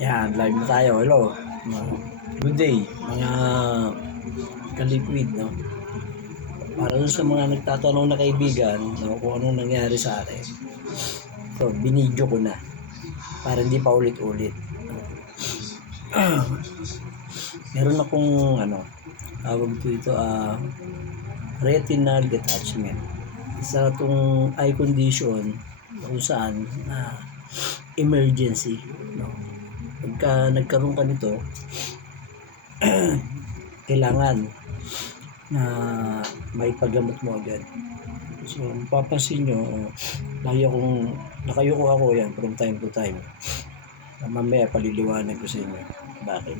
Yan, live na tayo. Hello. Good day, mga kaliquid, no? Para dun sa mga nagtatanong na kaibigan, no, kung anong nangyari sa akin. So, binidyo ko na. Para hindi pa ulit-ulit. Meron akong, tawag dito, retinal detachment. Isa itong eye condition kung saan emergency, no? Pagka nagkaroon ka nito, kailangan na maipagamot mo agad. So, mapapansin nyo, lagi akong nakayuko ako yan from time to time. Mamaya paliliwanag ko sa inyo. Bakit?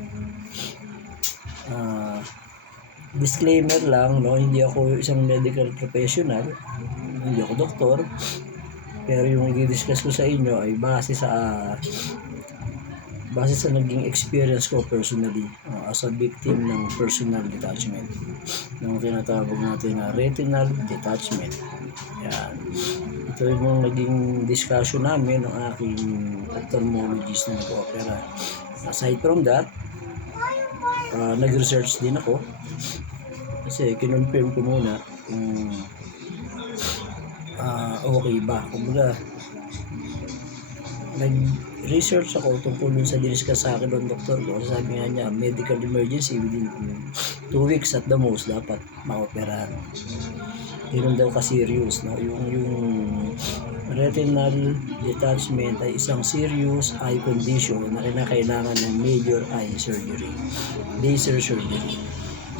Disclaimer lang, no, hindi ako isang medical professional, hindi ako doktor, pero yung i-discuss ko sa inyo ay base sa naging experience ko personally as a victim ng personal detachment, ng tinatawag natin na retinal detachment. Yan. Ito yung naging discussion namin ng aking ophthalmologist na nag-opera. Aside from that, nag-research din ako kasi kinonfirm ko muna kung okay ba. Kumbaga, nag-research ako tungkol dun sa diniscuss sa akin ng doktor ko. Sabi nga niya, medical emergency within 2 weeks at the most dapat maoperahan. Yun daw ka-serious, no? Yung retinal detachment ay isang serious eye condition na kinakailangan ng major eye surgery, laser surgery.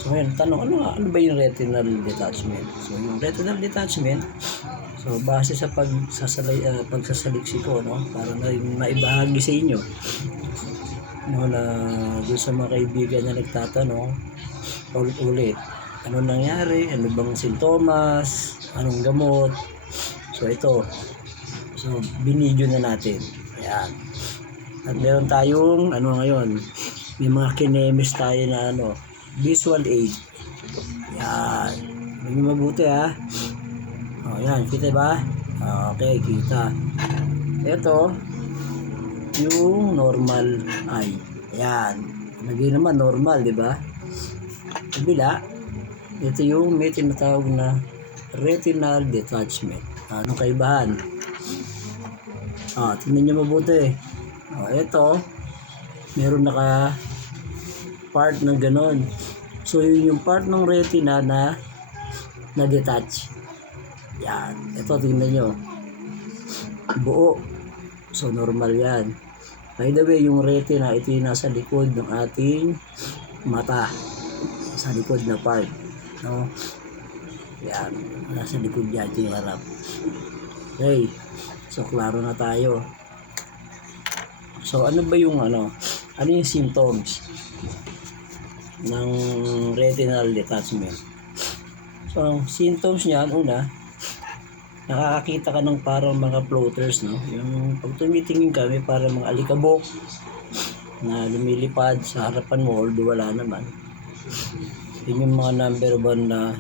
So ngayon, tanong, ano ba yung retinal detachment? So yung retinal detachment, so base sa pagsasaliksik ko, no, para na maibahagi sa inyo, no, na doon sa mga kaibigan na nagtatanong ulit-ulit, ano nangyari, ano bang sintomas, anong gamot. So ito, so binidyo na natin. Ayan. At meron tayong ngayon, may mga kinemis tayo na visual aid. Yan. Maging mabuti ha. Yan, kita ba? Okay, kita. Ito, yung normal eye. Yan. Lagi naman normal, di ba? Kabila, ito yung may tinatawag na retinal detachment. Anong kaibahan? Tingnan nyo mabuti. Ito, meron part ng ganon. So, yun yung part ng retina na na-detach. Yan. Ito, tingnan nyo. Buo. So, normal yan. By the way, yung retina, ito yung nasa likod ng ating mata. Sa likod na part. No? Yan. Nasa likod yan. Ito yung harap. Okay. So, klaro na tayo. So, ano ba yung ano yung symptoms ng retinal detachment? So, ang symptoms niyan, una, nakakakita ka ng parang mga floaters, no? Yung pag tumitingin ka, may parang mga alikabok na lumilipad sa harapan mo, although wala naman. Yun yung mga number 1 na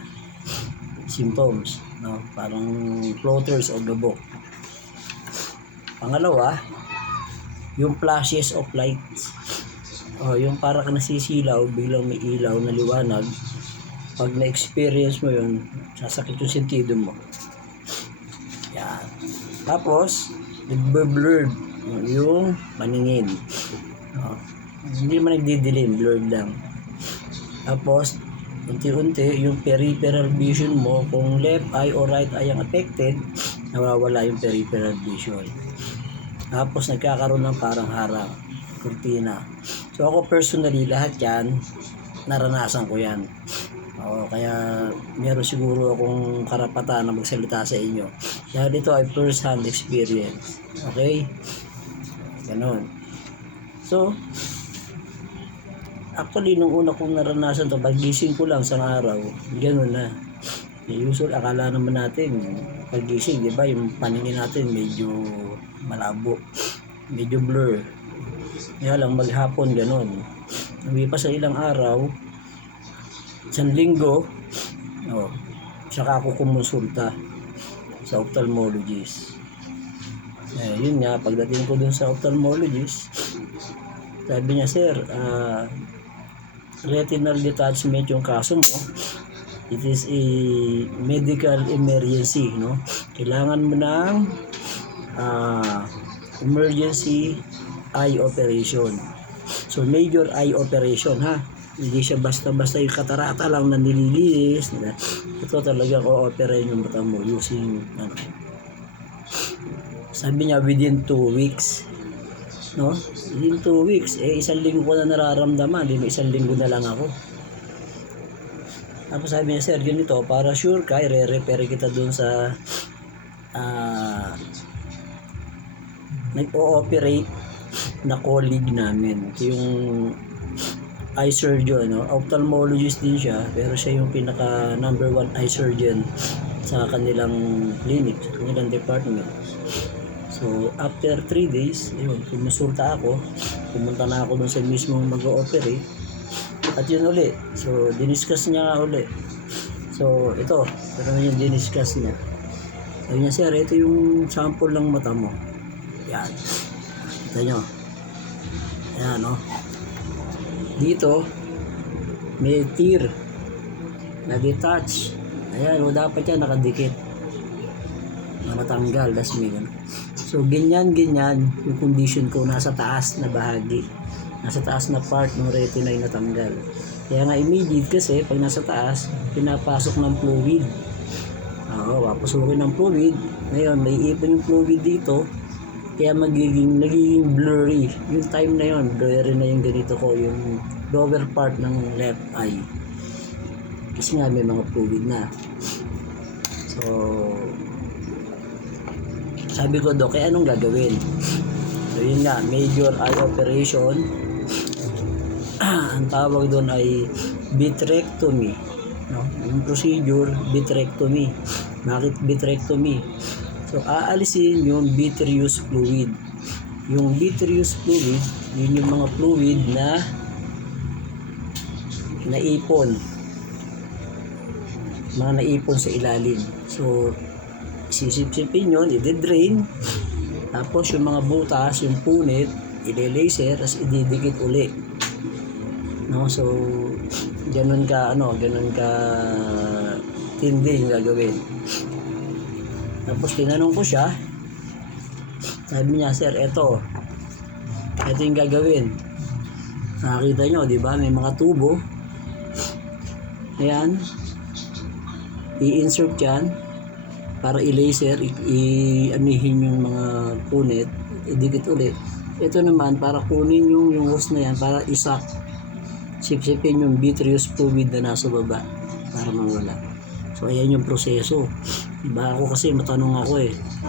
symptoms, no? Parang floaters o gabok. Pangalawa, yung flashes of lights. Yung para ka nasisilaw, biglang may ilaw na liwanag. Pag na-experience mo yun, sasakit yung sentido mo. Yan. Tapos, nagbe-blurred yung paningin. Hindi man nagdidilim, blurred lang. Tapos, unti-unti, yung peripheral vision mo, kung left eye or right eye ang affected, nawawala yung peripheral vision. Tapos, nagkakaroon ng parang harang, kurtina. So, ako personally, lahat yan, naranasan ko yan. Kaya meron siguro akong karapatan na magsalita sa inyo. Dahil ito ay first hand experience. Okay? Ganon. So, actually, nung una kong naranasan to, pagising ko lang sa araw, ganon na. Usually, akala naman natin, pagising, di ba, yung paningin natin medyo malabo, medyo blur. Kaya lang, maghapon, ganon. Lumipas sa ilang araw, isang linggo, saka ako kumonsulta sa ophthalmologist. Yun nga, pagdating ko dun sa ophthalmologist, Sabi niya, sir, retinal detachment yung kaso mo. It is a medical emergency, no? Kailangan mo ng emergency eye operation. So, major eye operation, ha? Hindi siya basta-basta yung katarata lang na nililinis. Ito talaga o-operain yung mata mo using, sabi niya, within 2 weeks. No? Within 2 weeks. Isang linggo ko na nararamdaman. Hindi, isang linggo na lang ako. Tapos sabi niya, sir, ganito, para sure ka, i-repair kita dun sa nag-o-operate na colleague namin. Yung eye surgeon, no? Ophthalmologist din siya, pero siya yung pinaka number 1 eye surgeon sa kanilang clinic, sa kanilang department. So, after 3 days, yun, kumonsulta ako, pumunta na ako dun sa mismong mag-o-operate. At yun uli. So, diniscuss niya nga uli. So, ito. Ito naman yung diniscuss niya. Sabi niya, sir, ito yung sample ng mata mo. Yan. Kita nyo. Ayan, no? Dito, may tear na detach. Ayan, o dapat yan nakadikit. Natanggal. Das may ganun. So, ganyan-ganyan yung condition ko nasa taas na bahagi. Nasa taas na part ng retina ay natanggal. Kaya nga immediate kasi pag nasa taas, pinapasok ng fluid. Papasokin ng fluid. Ngayon, may ipon yung fluid dito. Kaya nagiging blurry. Yung time na yon, blurry na yung ganito ko, yung lower part ng left eye. Kasi nga may mga fluid na. So, sabi ko, Dok, anong gagawin? So, yun nga, major eye operation. Ang tawag doon ay vitrectomy, no? Yung procedure, vitrectomy. Bakit vitrectomy? So, aalisin yung vitreous fluid. Yung vitreous fluid, yun yung mga fluid na naipon. Mga naipon sa ilalim. So, sisipsipin yun, i-drain. Tapos, yung mga butas, yung punit, i-laser, as ididikit uli. No, so ganun ka tindi yung gagawin. Tapos tinanong ko siya, sabi niya, sir, ito yung gagawin. Nakakita nyo, di ba, may mga tubo. Ayan, i-insert yan para i-laser, i-anihin yung mga punit, idikit ulit. Ito naman para kunin yung hose na yan para isak, sipsipin yung vitreous fluid na nasa baba para mawala. So ayan yung proseso. Diba, ako kasi matanong ako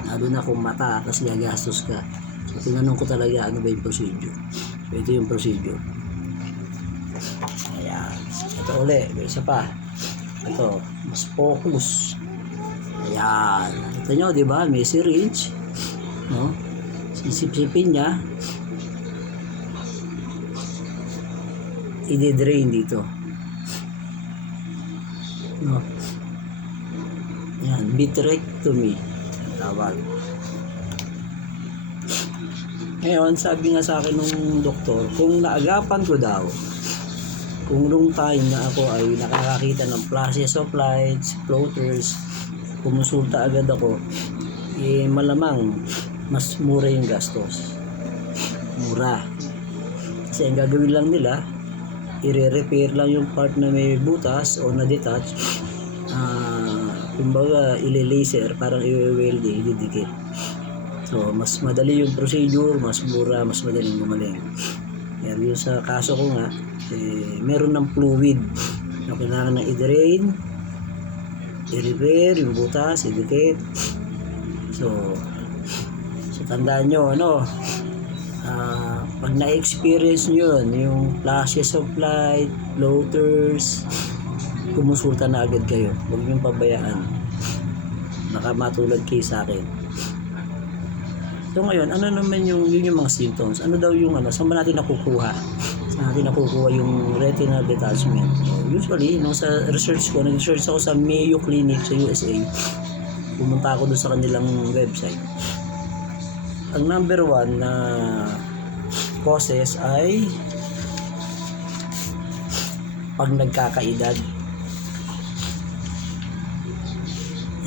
lalo na kung mata kasi gagastos ka. So tinanong ko talaga ano ba yung procedure. So ito yung procedure. Ayan, ito uli, may isa pa. Ito, mas focus. Ayan, ito nyo, diba, may syringe, no? Sisipsipin niya, i-drain dito, no? Yan, vitrectomy tawag. Ngayon, sabi nga sa akin nung doktor, kung naagapan ko daw, kung nung time na ako ay nakakakita ng flashes of lights, floaters, kumonsulta agad ako, malamang mas mura yung gastos. Mura. Kasi ang gagawin lang nila, i-repair lang yung part na may butas o na-detach. Kumbaga, i-laser, parang i-welding, didikit. So, mas madali yung procedure, mas mura, mas madaling gumaling. Pero yung sa kaso ko nga, meron ng fluid na kailangan na i-drain, i-repair yung butas, i-dikit. So tandaan nyo, pag na-experience nyo yun, yung flashes of light, floaters, kumonsulta na agad kayo. Huwag nyo pabayaan. Baka matulad kayo sa akin. So ngayon, ano naman yung mga symptoms? Ano daw yung saan ba natin nakukuha? Saan natin nakukuha yung retinal detachment? Usually, sa research ko, nag-research ako sa Mayo Clinic sa USA. Pumunta ako doon sa kanilang website. Ang number 1 na causes ay pag nagkakaedad.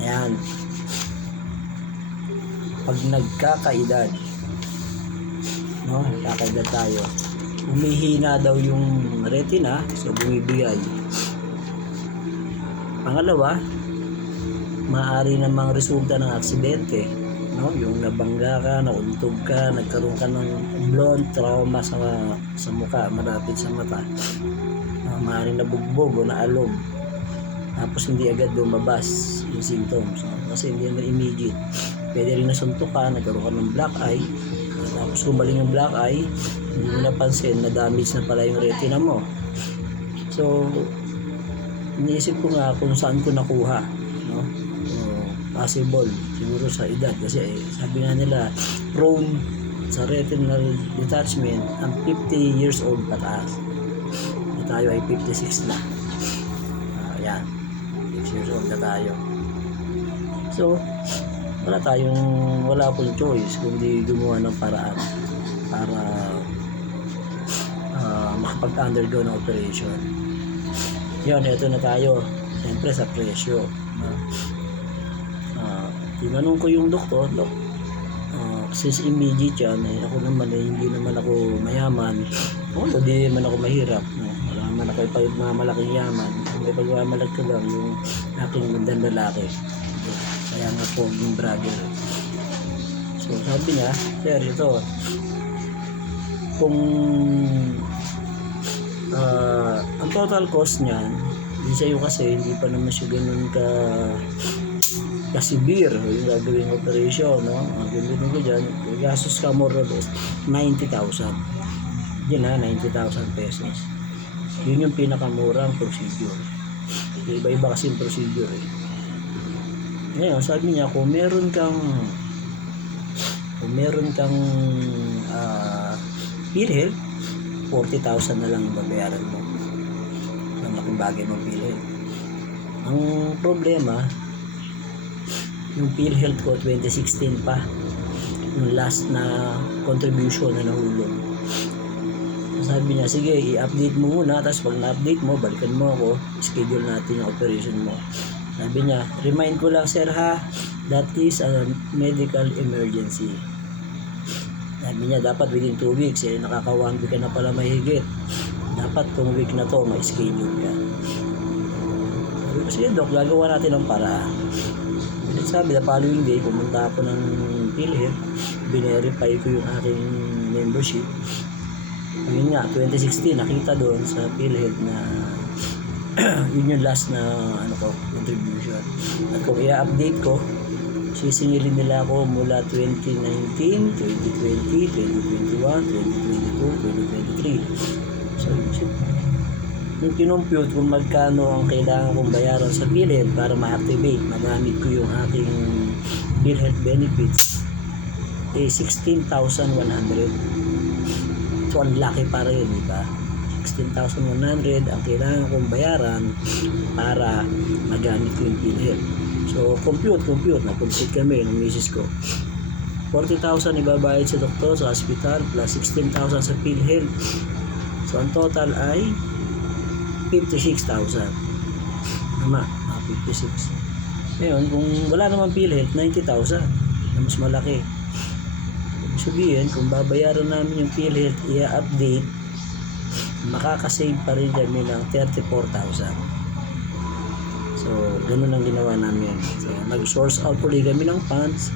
Ayan. Pag nagkakaedad, no? Nagkakaedad tayo. Humihina daw yung retina, so bumibigay. Pangalawa, maaari namang resulta ng aksidente, no? Yung nabangga ka, nauntog ka, nagkaroon ka ng blunt trauma sa mukha, malapit sa mata. Maaaring nabugbog o naalog. Tapos hindi agad lumabas yung symptoms, no? Kasi hindi na immediate. Pwede rin nasuntok ka, nagkaroon ka ng black eye. Tapos gumaling yung black eye, hindi mo napansin na damage na pala yung retina mo. So, iniisip ko nga kung saan ko nakuha, no? So, possible siguro sa edad kasi sabi nga nila prone sa retinal detachment ang 50 years old pataas. Tayo ay 56 na. Yan. 6 years old na tayo. So, wala pong choice kundi gumawa ng paraan para makapag-undergo ng operation. Yun, ito na tayo. Siyempre sa presyo. Tinanong ko yung doktor, since immediate yan, ako naman hindi naman ako mayaman. Hindi naman ako mahirap. No? Wala naman ako malaking yaman. May pagmamalag ko lang yung aking magandang lalaki. Kaya nga po yung brother. So sabi niya, sir, ito, kung ang total cost niyan, hindi sa'yo kasi hindi pa naman siya ganun ka-severe yung gagawing operation, no? Ang gamitin ko dyan, gastos ka more or less 90,000. Yun na, 90,000 pesos. Yun yung pinakamurang procedure. Iba-iba kasi yung procedure eh. Ngayon, sabi niya, kung meron kang PhilHealth, 40,000 na lang babayaran mo. Ang laking bagay ng PhilHealth. Ang problema, yung PhilHealth ko 2016 pa, yung last na contribution na nahulog. Sabi niya, sige, i-update mo muna, tapos pag na-update mo, balikan mo ako, schedule natin yung operation mo. Sabi niya, remind ko lang sir ha, that is a medical emergency. Sabi niya, dapat within 2 weeks, nakaka 1 week ka na pala mahigit. Dapat 2 week na to, may schedule ka. Sabi ko, sige doc, gagawa natin ng paraan. Sabi, the following day, pumunta ako ng PhilHealth, binerify ko yung aking membership. Ayun nga, 2016, nakita doon sa PhilHealth na yun yung last na contribution. At kung i-update ko, sisingilin nila ako mula 2019, 2020, 2021, 2022, 2023. So, yung kinompute kung magkano ang kailangan kong bayaran sa PhilHealth para ma-activate, magamit ko yung aking PhilHealth benefits, 16,100. So, ang laki para yun, diba? 16,100 ang kailangan kong bayaran para magamit ko yung PhilHealth. So, compute. Na-compute kami ng misis ko. 40,000 ibabayad sa doktor sa hospital plus 16,000 sa PhilHealth. So, ang total ay 56,000. Tama, 56. Ngayon, kung wala naman PhilHealth, 90,000 na mas malaki. Sabihin, kung babayaran namin yung PhilHealth, i-update, makakasave pa rin kami ng 34,000. So, ganun ang ginawa namin. So, nag-source out ulit kami ng funds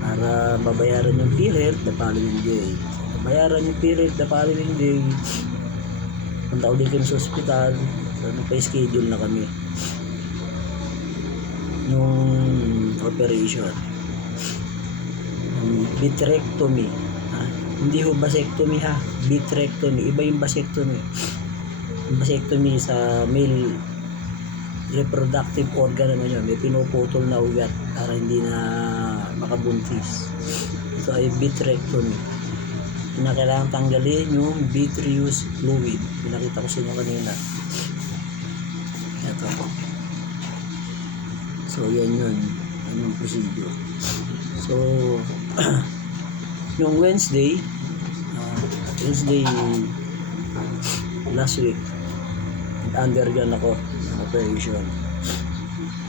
para babayaran yung PhilHealth the following day. So, babayaran yung PhilHealth the following day, punta ulit kami sa hospital. So, nagpa-schedule na kami nung operation. Vitrectomy. Hindi ho vasectomy ha. Vitrectomy. Iba yung vasectomy. Yung vasectomy sa male reproductive organ naman yun. May pinuputol na ugat para hindi na makabuntis. Ito ay vitrectomy. Na kailangan tanggalin yung vitreous fluid. Pinakita ko sa inyo kanina. Ito. So, yan yun. Anong procedure. So, yung Wednesday, Wednesday last week, undergone ako ng operation.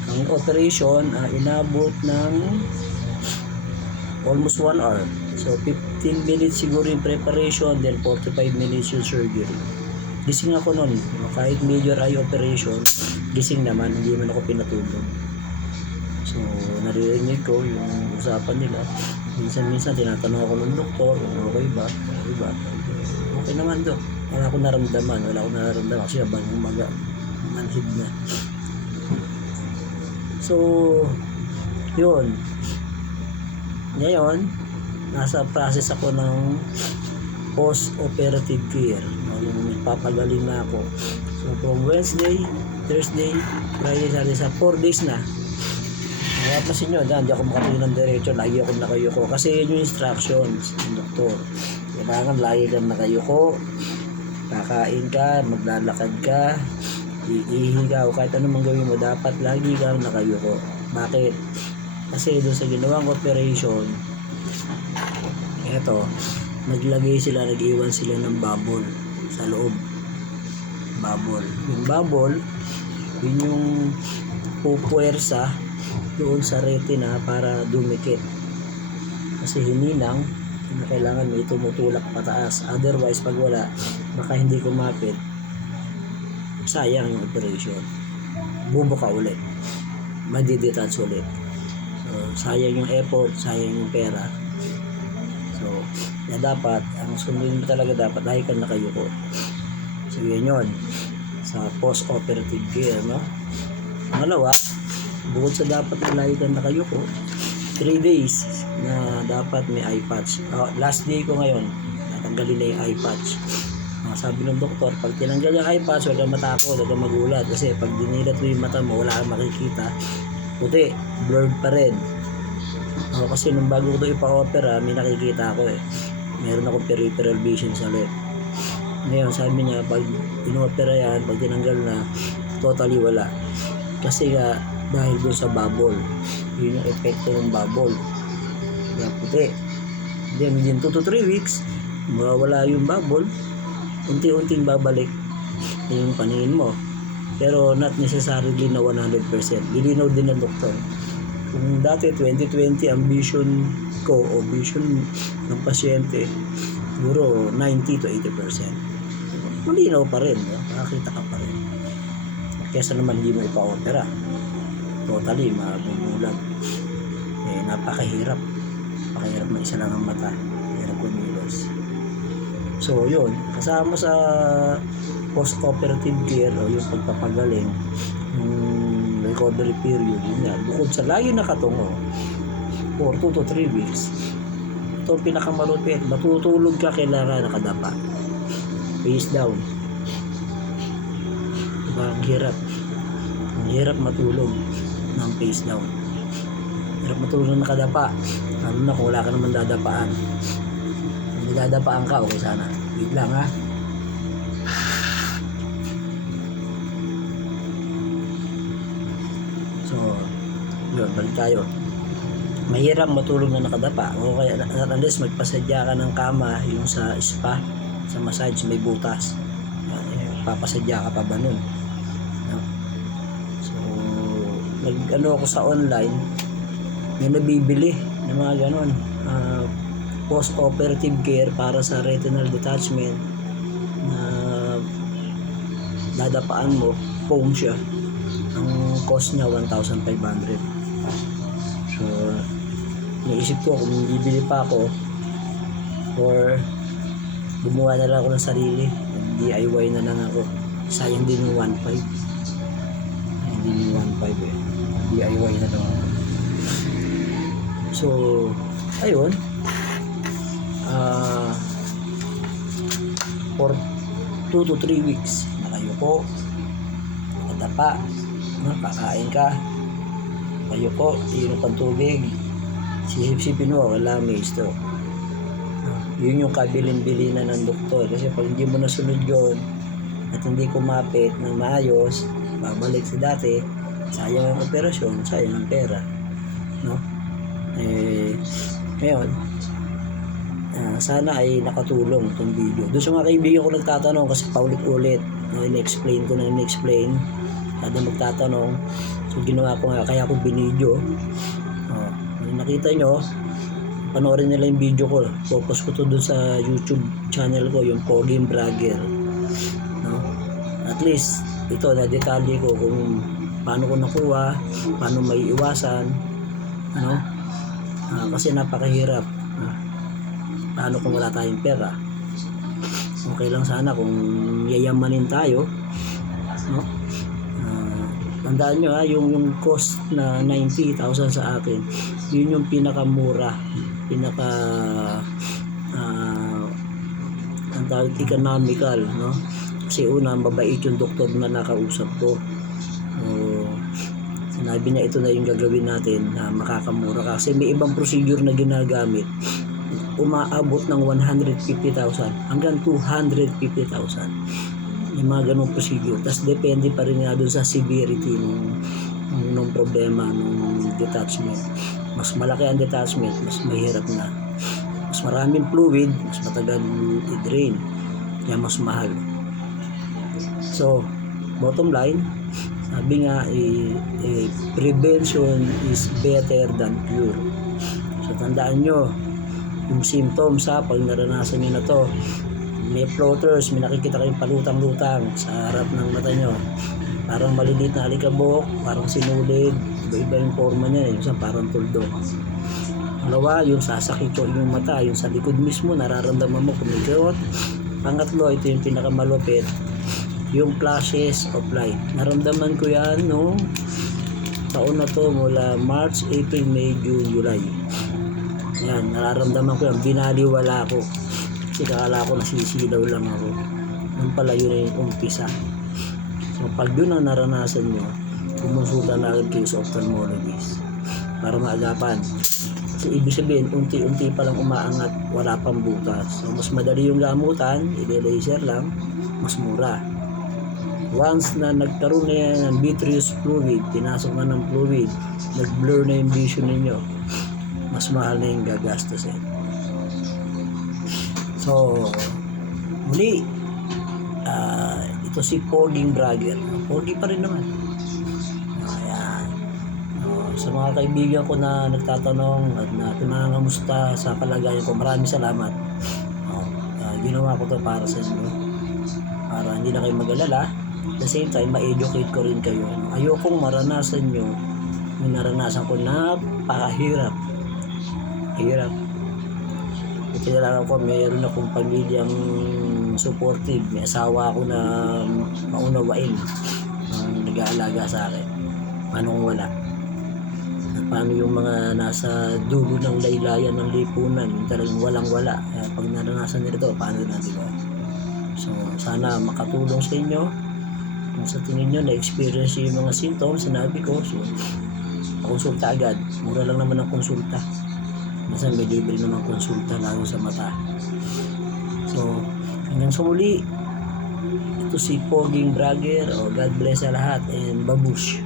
Ang operation inabot ng almost 1 hour. So 15 minutes siguro yung preparation, then 45 minutes yung surgery. Gising ako nun. Kahit major eye operation, gising naman, hindi man ako pinatulog. So naririnig ko yung usapan nila. Minsan tinatanong ako ng doktor, okay ba? Okay ba? Okay naman do. Wala akong nararamdaman kasi habang umaga manhid na. So yun. Ngayon, nasa process ako ng post-operative care. Yung nagpapagaling na ako. So from Wednesday, Thursday, Friday, Saturday, sa 4 days na. Napapansin nyo, hindi ako makatingin ng diretso, lagi ako nakayuko. Kasi yun yung instructions ng doktor. Kailangan lagi kang nakayuko, kakain ka, maglalakad ka, iihi ka, o kahit anong gawin mo, dapat lagi kang nakayuko. Bakit? Kasi doon sa ginawang operation, eto, nag-iwan sila ng bubble sa loob. Bubble. Yung bubble, yun yung pupuwersa doon sa retina para dumikit. Kasi hininang, na kailangan may tumutulak pataas. Otherwise, pag wala, baka hindi kumapit, sayang yung operation. Bubuka ulit. Madidetach ulit. So, sayang yung effort, sayang yung pera. So, na dapat, ang sundin mo talaga dapat, lagi kang nakayuko. So, yun sa post-operative care, no? Pangalawa, bukod sa dapat na lagi kang nakayuko, 3 days na dapat may eye patch. Last day ko ngayon, natanggalin na yung eye patch. Sabi ng doktor, pag tinanggal yung eye patch, huwag kang matakot, huwag kang magulat. Kasi pag dinilat mo yung mata mo, wala kang makikita. Puti, blurred pa rin. Kasi nung bago ko ito ipa-opera, may nakikita ako eh. Meron akong peripheral vision sa left. Ngayon, sabi niya, pag inopera yan, pag tinanggal na, totally wala. Kasi nga, dahil doon sa bubble, yun yung epekto ng bubble. Kaya puti. Then within 2 to 3 weeks, mawawala yung bubble, unti-unting babalik yung paningin mo. Pero not necessarily na 100%. Ilinaw din ng doktor. Kung dati 2020 ang vision ko o vision ng pasyente, siguro 90 to 80%. Malinaw pa rin, nakakita ka pa rin. Kesa naman hindi mo ipa-opera. Totally mabubulag. Napakahirap na isa lang ang mata, hirap kumilos. So yun, kasama sa post-operative care o yung pagpapagaling, yung recovery period, yun nga, bukod sa layo nakatungo for 2 to 3 weeks, ito pinakamalupit, matutulog ka, kailangan nakadapa, face down. Diba, ang hirap matulog ng face down. Hirap matulog ng nakadapa, lalo na kung wala ka naman dadapaan. Kung may dadapaan ka, okay sana. Wait lang ha. So, yun, balik tayo. Mahirap matulog na nakadapa. O kaya, unless magpasadya ka ng kama, yung sa spa, sa massage, may butas. Papasadya ka pa ba nun? No? So, nag-ano ako sa online, may nabibili ng mga ganon. Post-operative care para sa retinal detachment na dadapaan mo, foam siya. Ang cost niya 1,500. So, naisip ko kung bibili pa ako or gumawa na lang ako ng sarili, DIY na lang ako. Sayang din yung 1,500. Sayang din yung 1,500 eh. DIY na lang ako. So, ayun. For 2 to 3 weeks, nakayuko, nakadapa, kakain ka, nakayuko, iinom kang tubig, sisip-sipin mo, wala may stroke. Yun yung kabilin-bilinan ng doktor. Kasi pag hindi mo nasunod yun at hindi kumapit ng maayos, babalik sa dati, sayang ang operasyon, sayang ang pera. No? Ngayon, Sana ay nakatulong itong video. Doon sa mga kaibigan ko nagtatanong kasi paulit-ulit, in-explain ko na in-explain. Kada magtatanong, so ginawa ko nga, kaya ako binidyo. Nakita nyo, panoorin nila yung video ko. Focus ko to doon sa YouTube channel ko, yung Poging Vlogger. No? At least, ito na detalye ko kung paano ko nakuha, paano may iwasan, ano? Kasi napakahirap. Paano kung wala tayong pera? Okay lang sana kung yayamanin tayo, no? Tandaan nyo yung cost na 90,000 sa akin, yun yung pinakamura, ang tawag economical, no? Kasi una, mabait yung doktor na nakausap ko. Sinabi niya ito na yung gagawin natin na makakamura kasi may ibang procedure na ginagamit, umaabot ng 150,000 hanggang 250,000. Yung mga ganong procedure. Tapos depende pa rin nga dun sa severity nung problema, nung detachment. Mas malaki ang detachment, mas mahirap na. Mas maraming fluid, mas matagal i-drain. Kaya mas mahal. So, bottom line, sabi nga, prevention is better than cure. So, tandaan nyo, yung symptoms pag naranasan nyo na to, may floaters, may nakikita kayong palutang-lutang sa harap ng mata nyo, parang maliliit na alikabok, parang sinulid, iba-iba yung forma niya, yung parang tuldok. Pangalawa, yung sasakit yung mata, yung sa likod mismo nararamdaman mo kumikot. Pangatlo, ito yung pinakamalupit, yung flashes of light. Naramdaman ko yan nung taon na to, mula March, April, May, June, July. Yan, nararamdaman ko yan, binaliwala ko. Kasi kakala ko nasisilaw lang ako. Nung pala yun yung umpisa. So pag yun ang naranasan nyo, kumonsulta na agad kayo sa ophthalmologist para maagapan. So ibig sabihin, unti-unti pa lang umaangat, wala pang butas. So mas madali yung gamutan, i-laser lang, mas mura. Once na nagkaroon na yan ng vitreous fluid, pinasok na ng fluid, nag-blur na yung vision ninyo, mas mahal na yung gagastusin. So, muli, ito si Poging Vlogger. Pogi pa rin naman. Ayan. Sa mga kaibigan ko na nagtatanong at na pinangamusta sa kalagayan ko, maraming salamat. Ginawa ko to para sa inyo. Para hindi na kayo mag-alala. At the same time, ma-educate ko rin kayo. Ayokong maranasan nyo yung naranasan ko, napakahirap. Hirap. Kailangan ko, mayroon akong pamilyang supportive, may asawa ako na maunawain, nag-aalaga sa akin. Paano kung wala? At paano yung mga nasa dulo ng laylayan ng lipunan, yung talagang walang-wala? Pag naranasan nila ito, paano na, diba? So, sana makatulong sa inyo. Kung sa tingin nyo, na-experience yung mga symptoms, sinabi ko, so, konsulta agad. Mura lang naman ang konsulta. Minsan may libre naman konsulta lalo sa mata. So, hanggang sa muli, ito si Poging Vlogger. God bless sa lahat and babush.